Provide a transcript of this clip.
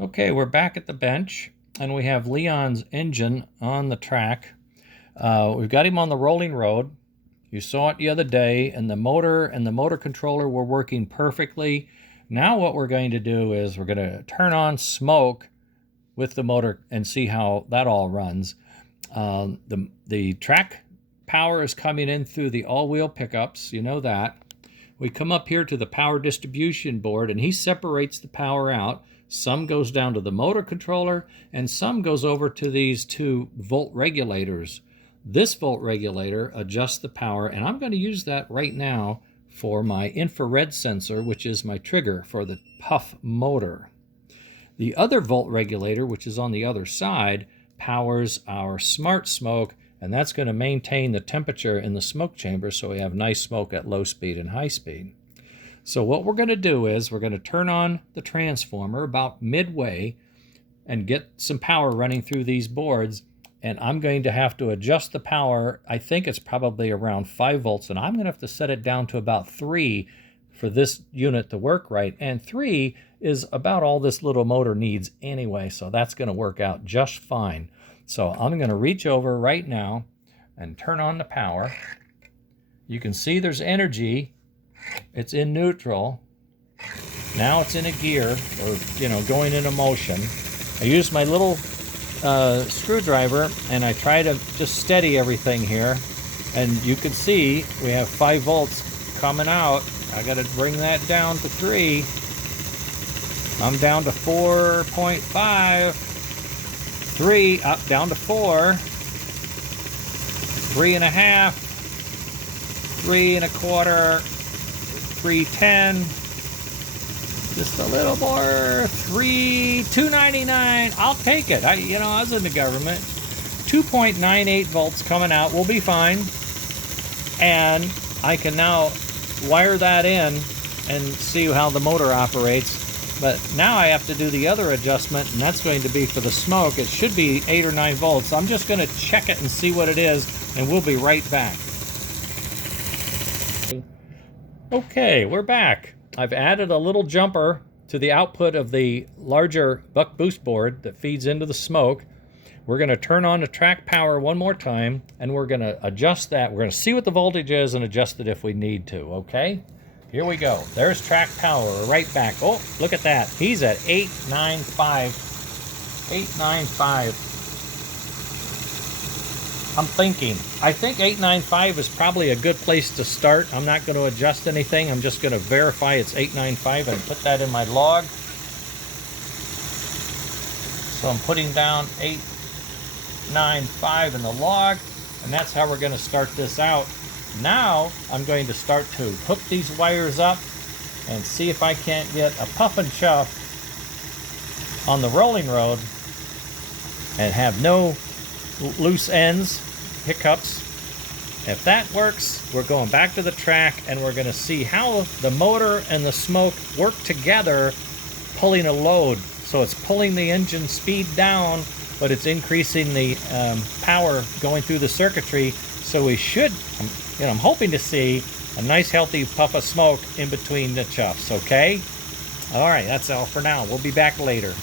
Okay, we're back at the bench, and we have Leon's engine on the track. We've got him on the rolling road. You saw it the other day, and the motor and the motor controller were working perfectly. Now what we're going to do is we're going to turn on smoke with the motor and see how that all runs. The track power is coming in through the all-wheel pickups, you know that. We come up here to the power distribution board, and he separates the power out. Some goes down to the motor controller, and some goes over to these two volt regulators. This volt regulator adjusts the power, and I'm going to use that right now for my infrared sensor, which is my trigger for the puff motor. The other volt regulator, which is on the other side, powers our smart smoke, and that's going to maintain the temperature in the smoke chamber so we have nice smoke at low speed and high speed. So what we're going to do is we're going to turn on the transformer about midway and get some power running through these boards, and I'm going to have to adjust the power. I think it's probably around 5 volts, and I'm going to have to set it down to about 3 for this unit to work right, and 3 is about all this little motor needs anyway, so that's going to work out just fine. So I'm going to reach over right now and turn on the power. You can see there's energy. It's in neutral. Now it's in a gear, or going into motion. I use my little screwdriver, and I try to just steady everything here. And you can see we have 5 volts coming out. I got to bring that down to 3. I'm down to 4.5. 3 up down to 4. 3.5. 3.25. 310, just a little more, 299. I'll take it. I was in the government. 2.98 volts coming out. We'll be fine. And I can now wire that in and see how the motor operates. But now I have to do the other adjustment, and that's going to be for the smoke. It should be 8 or 9 volts. I'm just going to check it and see what it is, and we'll be right back. Okay, we're back. I've added a little jumper to the output of the larger buck boost board that feeds into the smoke. We're going to turn on the track power one more time, and we're going to adjust that. We're going to see what the voltage is and adjust it if we need to, okay? Here we go. There's track power. We're right back. Oh, look at that. He's at 895. 895. I think 895 is probably a good place to start. I'm not going to adjust anything. I'm just going to verify it's 895 and put that in my log. So I'm putting down 895 in the log, and that's how we're going to start this out. Now I'm going to start to hook these wires up and see if I can't get a puff and chuff on the rolling road and have no loose ends, hiccups. If that works, we're going back to the track, and we're going to see how the motor and the smoke work together pulling a load. So it's pulling the engine speed down, but it's increasing the power going through the circuitry. So we should, I'm hoping to see a nice healthy puff of smoke in between the chuffs, okay? All right, that's all for now. We'll be back later.